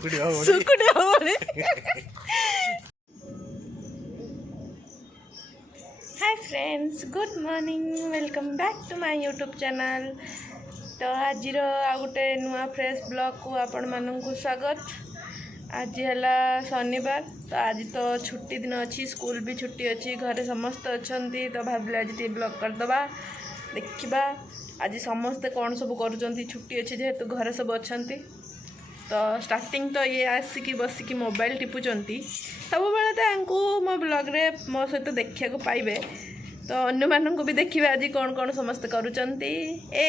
Hi friends, good morning, welcome back to my YouTube channel. तो आज गोटे नुआ फ्रेश ब्लॉग को आपण मानू स्वागत। आज है शनिवार, तो आज तो छुट्टी दिन अच्छी, स्कूल भी छुट्टी अच्छी, घरे समस्त अच्छा। तो भाविले आज टी ब्लॉग करदे, देखा आज समस्ते कौन सब कर छुट्टी अच्छी जेहेतु घरे सब अच्छा। तो स्टार्टिंग तो ये आसिकी बसिकी मोबाइल टिपुचंती सब बेले तो मो ब्लॉग रे मो सहित देखा पाइबे। तो अन्य मानू भी देखिए आज कौन कौन समस्त करुचंती। ए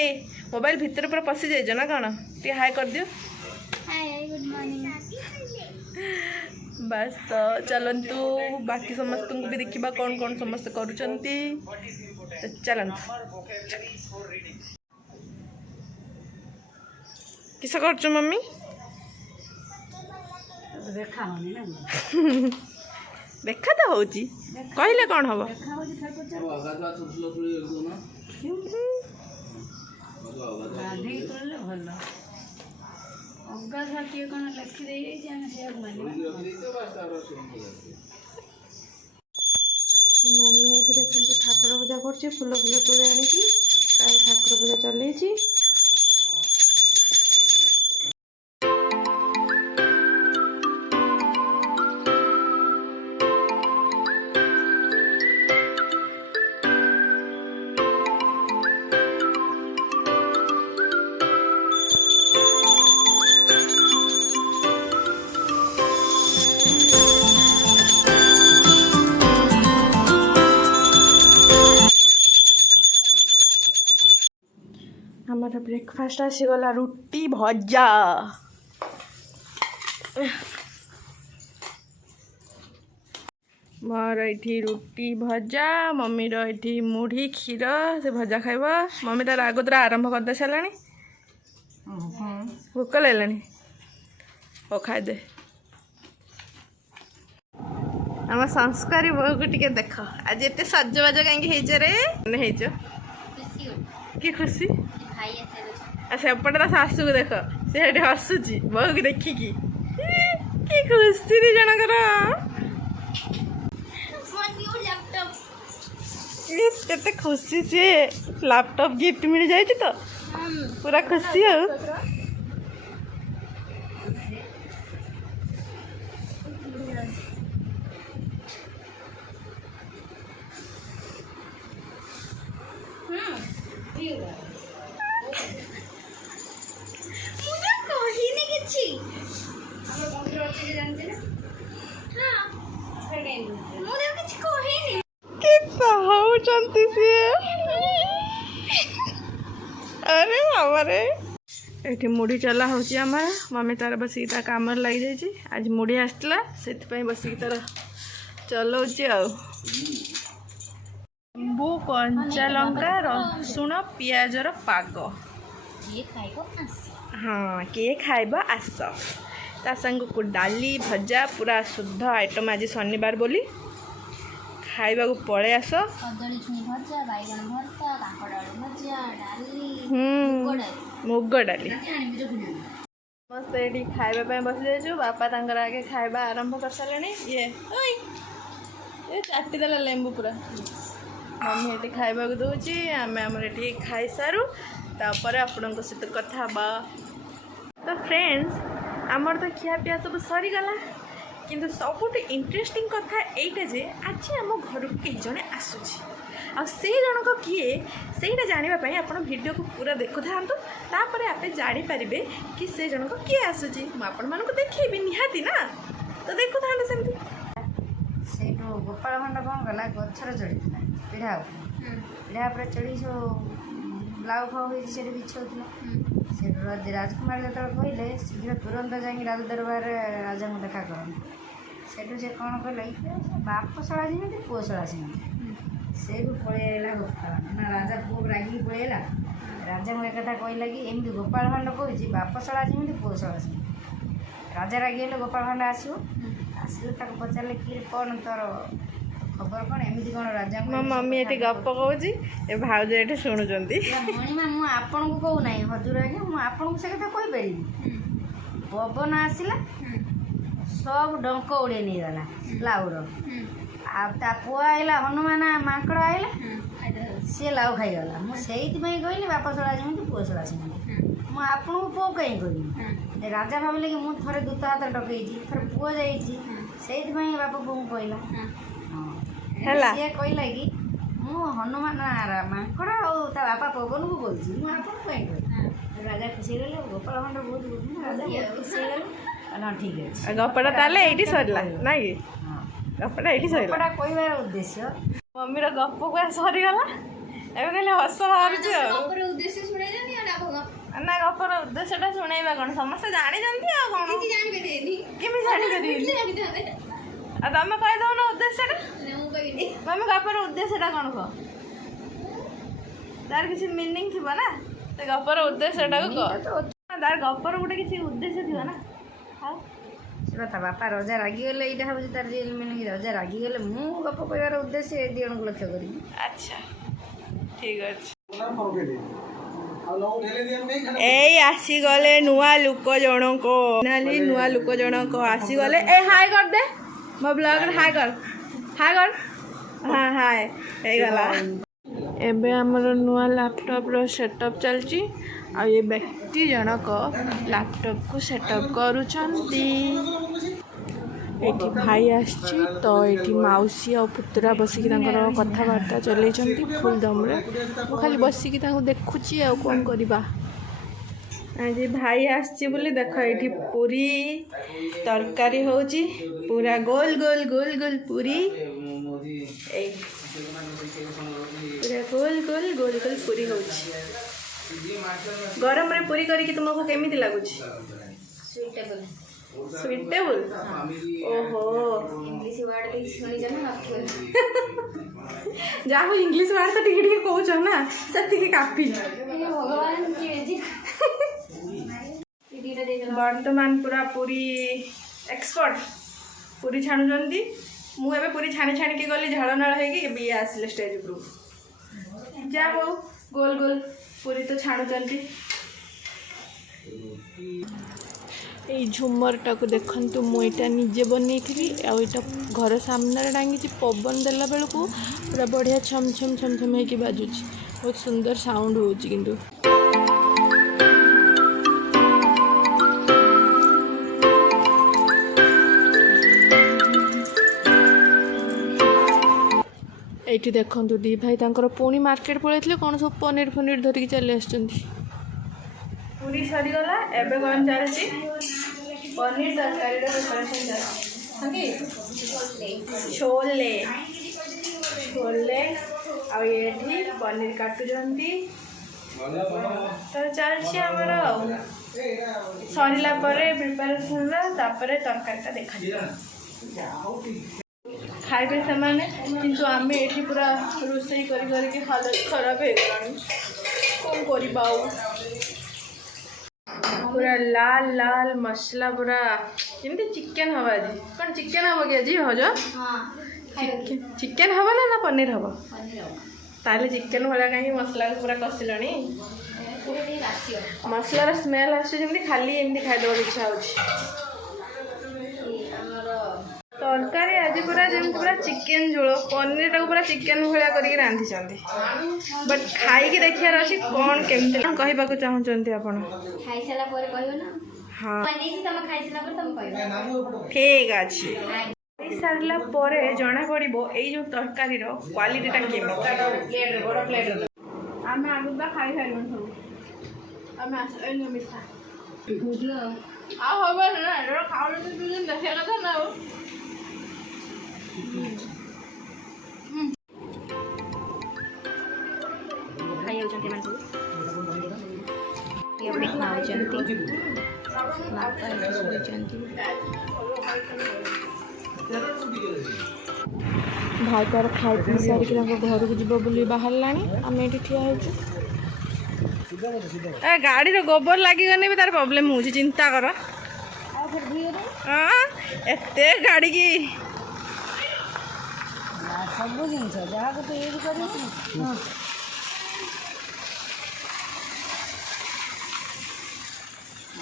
मोबाइल भितर पूरा पशि जाइज ना कौन, टे हाय कर दियो। हाय, गुड मॉर्निंग। बस तो चलतु बाकी समस्त भी देखा कौन कौन समस्त करुचंती। तो चलतु किस कर मम्मी देखा होनी ना देखा तो हूँ कहले कौन हम मम्मी ये देखते ठाकुर पूजा कर फूल फूल तोड़े आनिकी ठाकुर पूजा चलती। हमारा ब्रेकफास्ट आसीगला रुटी भजा। मोर ये रुटी भजा, मम्मीर ये मुढ़ी क्षीर से भजा खाइब। मम्मी तार आगतरा आरंभ करदे सारे भोक लगे हो खादे। आम संस्कारी बहु को टिके देख आज एत सजबाज कहीं कि खुशी सेपटे तो शाशु को देख से हसुची बहु की देखिकी कि खुशी दी जनकर केते खुशी सी लैपटॉप गिफ्ट मिल जाए तो पूरा खुशी हो। अरे बाबा रे ये मुढ़ी चला हूँ आम मम्मी तार बसिक काम लग जाइए। आज मुढ़ी आसला से बसिक तार चलाऊ लेंबू कंचा लंका रसुण पियाजर पाग। हाँ किए खाइब आस ता संग को डाली भजा पूरा शुद्ध आइटम आज शनिवार बोली खाइबा को पड़े आस। मुग डाली मस्त ये खाइबा बसी जाइए। बापा तांकर आगे खाइबा आरंभ कर सारे ये चाटिदेला लेंबू पूरा मम्मी ये खाइबा को दूची आम ये खाई सारू तापर आपण सहित कथा बा। तो फ्रेंड्स आमर तो खिया पिया सब सरीगला किंतु सबुठ इंटरेस्टिंग कथा एटा जे आज आम घर को कई जने आसुची आ से जनक किए सेटा जानापी आप वीडियो को पूरा देखु था तापर आप जापर कि से जनक किए आसुची मुझे देखी निहाती ना। तो देखु था से गोपाल भंड कौन कला गचर चढ़ी पीढ़ा पीढ़ा पर चढ़ी सब लाउ फाउ से बिछाऊला से राजकुमार जो कहले शीघ्र तुरंत जाकि राज दरबार राजा को देखा कर से कौन कले बाप शला जमी पुओ शला सेमती से पलैला गोपाल ना राजा पुओ रागिक पलैला राजा को एक कहला कि एमती गोपाल भांड कहूँ बाप शला जमी पुओ शला सेमती राजा रागिले गोपाल भांड आसो आसिले पचारे कि कौन तोर खबर कौन एमती कौन राजा मो मम्मी ये गप कहूँ भाउज ये शुणुंट मणिमा मुझे आपन को कहूना हजूर आज्ञा मुझे आपन को से कथा कहीपरि ପବନ ଆସିଲା ସବୁ ଡଙ୍କ ଉଡ଼େଇ ନେଇଗଲା ଲାଉର। ଆଉ ତା ପୁଅ ଆଇଲା ହନୁମାନ ମାଙ୍କଡ଼ ଆଇଲା ସିଏ ଲାଉ ଖାଇଗଲା। ମୁଁ ସେଇଥିପାଇଁ କହିଲି ବାପ ଶଳା ଯେମିତି ପୁଅ ଶଳା ସେମିତି। ମୁଁ ଆପଣଙ୍କୁ ପୁଅ କାହିଁ କହିବି? ରାଜା ଭାବିଲେ କି ମୁଁ ଥରେ ଦୂତ ହାତରେ ଡକେଇଛି, ଥରେ ପୁଅ ଯାଇଛି, ସେଇଥିପାଇଁ ବାପ ବୋଉଙ୍କୁ କହିଲା। ହେଲା ସିଏ କହିଲା କି ମୁଁ ହନୁମାନ ମାଙ୍କଡ଼ ଆଉ ତା ବାପା ପବନକୁ କହୁଛି, ମୁଁ ଆପଣଙ୍କୁ କାହିଁ କହିବି? ରାଜା ଖୁସି ହେଇଗଲେ। ଗୋପାଳ ଖଣ୍ଡ ବହୁତ ବୁଝୁ ରାଜା ବହୁତ ଖୁସି ହେଇଗଲେ। ନା ଠିକ୍ ଅଛି, ଗପଟା ତାହେଲେ ଏଇଠି ସରିଲା ନାଇଁ କି? ଗପଟା ଏଇଠି ସରିଲା। ଗପଟା କହିବାର ଉଦ୍ଦେଶ୍ୟ ମମିର ଗପ କୁଆ ସରିଗଲା। ଏବେ ଖାଲି ହସ ବାହାରୁଛି ଆଉ। ନା ଗପର ଉଦ୍ଦେଶ୍ୟଟା ଶୁଣେଇବା କ'ଣ? ସମସ୍ତେ ଜାଣିଛନ୍ତି ଆଉ କ'ଣ? କେମିତି ଜାଣିପାରିବେନି? ଆଉ ତମେ କହିଦଉନ ଉଦ୍ଦେଶ୍ୟଟା। ମମି ଗପର ଉଦ୍ଦେଶ୍ୟଟା କ'ଣ କହ? ତାର କିଛି ମିନିଂ ଥିବ ନା, ସେ ଗପର ଉଦ୍ଦେଶ୍ୟଟାକୁ କହ। ତାର ଗପର ଗୋଟେ କିଛି ଉଦ୍ଦେଶ୍ୟ ଥିବ ନା। ଆଉ ସେ ତା ବାପା ରଜା ରାଗିଗଲେ, ଏଇଟା ହେଉଛି ତାର ରିଏଲ୍ ମିନିଂ। ରଜା ରାଗିଗଲେ ମୁଁ ଗପ କହିବାର ଉଦ୍ଦେଶ୍ୟ ଏ ଦୁଇ ଜଣଙ୍କୁ ଲକ୍ଷ୍ୟ କରିବି। ଆଚ୍ଛା ଠିକ୍ ଅଛି। ଏଇ ଆସିଗଲେ ନୂଆ ଲୋକ ଜଣକ। ନାଲି ନୂଆ ଲୋକ ଜଣକ ଆସିଗଲେ। ଏ ହାଏ କରିଦେ ମୋ ବ୍ଲଗ୍ରେ ହାଏ କର, ହାଏ କର। ହଁ ହାଏ ହେଇଗଲା। ଏବେ ଆମର ନୂଆ ଲାପଟପ୍ର ସେଟଅପ୍ ଚାଲିଛି। ଆଉ ଏ ବ୍ୟକ୍ତି ଜଣକ ଲାପଟପ୍କୁ ସେଟଅପ୍ କରୁଛନ୍ତି। ଏଠି ଭାଇ ଆସିଛି ତ ଏଠି ମାଉସୀ ଆଉ ପୁତୁରା ବସିକି ତାଙ୍କର କଥାବାର୍ତ୍ତା ଚଲେଇଛନ୍ତି ଫୁଲ୍ ଦମ୍ରେ। ମୁଁ ଖାଲି ବସିକି ତାଙ୍କୁ ଦେଖୁଛି ଆଉ କ'ଣ କରିବା। ଆଜି ଭାଇ ଆସିଛି ବୋଲି ଦେଖ ଏଠି ପୁରୀ ତରକାରୀ ହେଉଛି। ପୁରା ଗୋଲ ଗୋଲ ଗୋଲ ଗୋଲ ପୁରୀ, ଏଇ ପୁରା ଗୋଲ ଗୋଲ ଗୋଲ ଗୋଲ ପୁରୀ ହେଉଛି। ଗରମରେ ପୁରୀ କରିକି ତୁମକୁ କେମିତି ଲାଗୁଛି? ସୁଇଟେବୁଲ୍। ଓହୋ ଯାହା ହଉ ଇଂଲିଶ ୱାର୍ଡ ତ ଟିକେ ଟିକେ କହୁଛ ନା, ସେତିକି କାଫି। ବର୍ତ୍ତମାନ ପୁରା ପୁରୀ ଏକ୍ସପର୍ଟ ପୁରୀ ଛାଣୁଛନ୍ତି। ମୁଁ ଏବେ ପୁରୀ ଛାଣି ଛାଣିକି ଗଲି ଝାଳ ନାଳ ହେଇକି। ଏବେ ଇଏ ଆସିଲେ ଷ୍ଟେଜ୍ ଉପରକୁ। ଯାହା ହଉ ଗୋଲ ଗୋଲ ପୁରୀ ତ ଛାଣୁଛନ୍ତି। ଏଇ ଝୁମରଟାକୁ ଦେଖନ୍ତୁ, ମୁଁ ଏଇଟା ନିଜେ ବନେଇଥିଲି। ଆଉ ଏଇଟା ଘର ସାମ୍ନାରେ ଟାଙ୍ଗିଛି। ପବନ ଦେଲା ବେଳକୁ ପୁରା ବଢ଼ିଆ ଛମ୍ ଛମ୍ ଛମ୍ ଛମ୍ ହେଇକି ବାଜୁଛି। ବହୁତ ସୁନ୍ଦର ସାଉଣ୍ଡ ହେଉଛି କିନ୍ତୁ। ଏଇଠି ଦେଖନ୍ତୁ ଦି ଭାଇ ତାଙ୍କର ପୁଣି ମାର୍କେଟ ପଳେଇଥିଲେ, କ'ଣ ସବୁ ପନିର ଫନିର ଧରିକି ଚାଲି ଆସିଛନ୍ତି। ପୁରୀ ସରିଗଲା, ଏବେ କ'ଣ ଚାଲିଛି? ପନିର ତରକାରୀର ପ୍ରିପାରେସନ୍ ଚାଲିଛି। ଛୋଲେ ଛୋଲେ ଆଉ ଏଠି ପନିର କାଟୁଛନ୍ତି। ତ ଚାଲିଛି ଆମର ଆଉ। ସରିଲା ପରେ ପ୍ରିପାରେସନ୍ର ତାପରେ ତରକାରୀଟା ଦେଖାଯିବ। ଖାଇବେ ସେମାନେ, କିନ୍ତୁ ଆମେ ଏଠି ପୁରା ରୋଷେଇ କରି କରିକି ହାଲତ ଖରାପ ହେଇଗଲାଣି। କ'ଣ କରିବା ଆଉ? पूरा लाल लाल मसला पूरा जमी चिकेन हम आज कौन चिकेन हम कि आज हज चिकेन हम ना पनीर हम ताले चिकेन भाया कहीं मसला पूरा कषिल मसलार स्मेल आसमी खाली एमती खाईदेव इच्छा हो तरकारी आज पूरा जमी पूरा चिकेन झोल पनीर टाक पूरा चिकेन भाया करके रांधि बट खाई देखियार अच्छी कौन केमती कहवा चाहते आप हाँ ठीक अच्छे सारा पर जना पड़ो ये जो तरकारी क्वालिटीटा केमी आम आगु खाई सारू सब आम मिठा हम ना खाऊ देखा कथा ना खाई भाई तार खाई पी सारिक घर को जीव बोली बाहर आम ये ठिया हो गाड़ी गोबर लगिगने भी तार प्रॉब्लम हो चिंता कर एते गाड़ी की सब जिन जहाँ को यूज कर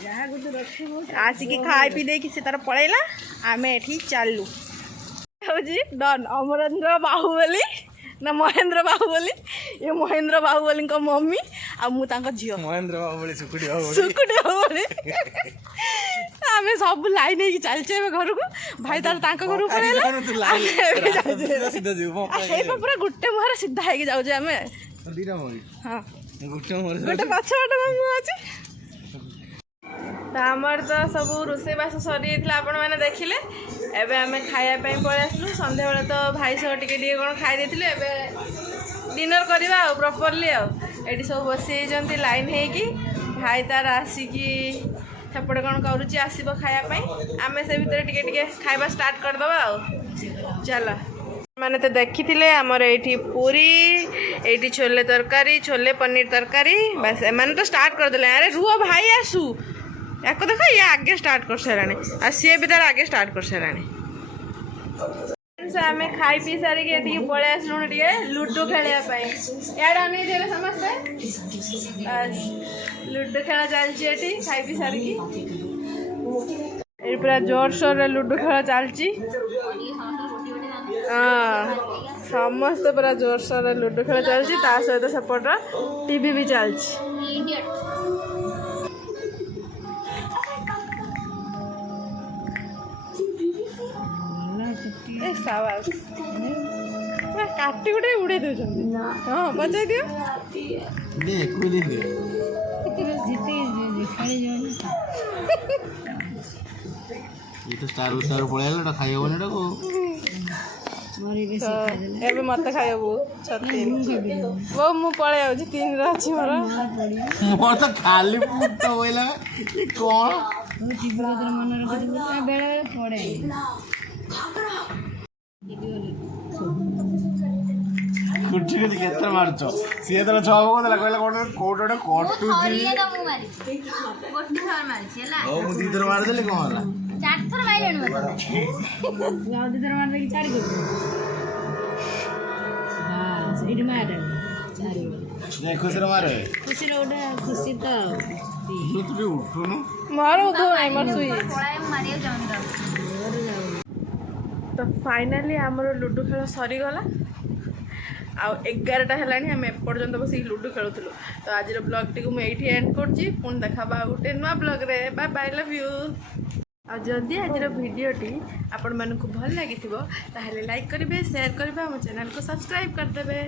जहाँ आसिकी खाई पी देकी से तार पड़ेला आम एठी चालू हूँ डन अमरेंद्र बाहुबली ना महेंद्र बाहुबली ये महेंद्र बाहुबली मम्मी आ झील महेंद्र बाहुबली सुकुटी बाहुबली आम सब लाइन हो चलचे घर को भाई तार घर पूरा गोटे मुहर सीधा है जाऊे आम हाँ गोटे पछपटे मुँह अच्छे तो आमर तो सब रोषेबास सरी जाता आपण मैंने देखिले एबे आमे खायापाई पलि आसलु संध्या बेले तो भाई सह टिके कौन खाई देथिलु एबे डिनर करवा प्रॉपरली एटी सब बसी जाती लाइन होगी भाई तार आसिकी सेपटे कौन करुच्ची आसब खायापाई आमे से भितर टिके खाଇବା स्टार्ट करदबा चल मैंने तो देखी थे आमर ये पूरी ये छोले तरकारी छोले पनीर तरकारी बस एम तो स्टार्ट करदे अरे रुह भाई आसू या देख ये आगे स्टार्ट कर सारे आ सी भी तार आगे स्टार्ट कर सारे आम खाई पी सारिकी पलि आसलु लुडो खेलवाई यार अनेक समस्ते लुडो खेल चलती खाई पी सारिकी पूरा जोर सोर लुडो खेल चलती हाँ समस्त पूरा जोर सोर लुडो खेल चलती सहित सेपट टीवी भी चलती काटी गुटे उड़े दौरान हाँ बचाई दियो एबे मत खाइबू वो मु पळे आउची 3 रा अछि मोर तो खाली पुट होइला कोन मन रख बेले पड़े कुर्ची के केतर मारछ सिए तले छह को देला कहला कोड कटुची गोटी थर मारछि हला ओ मु दी थर मार देले कोन होला 4 थर मारले मत दी थर मार दे 4 को हां सीडी मार 4 जे खुशी रे मारे खुशी रे ओडा खुशी तो तू भी उठनु मारो दो नहीं मर सुई पळाय मारियो जांदा तो फाइनाली आमर लुडो खेल सरी गला आ 11टा है आम एपर्तंत बस लुडो खेलुलु तो आज ब्लॉग टी मुझे एंड कर पुणी देखा गोटे नुआ ब्लॉग रे बाय बाय लव यू आ जदि आज भिडटी आपण मानक भल लगी लाइक करेंगे शेयर करेंगे आम चैनल को सब्सक्राइब करदे।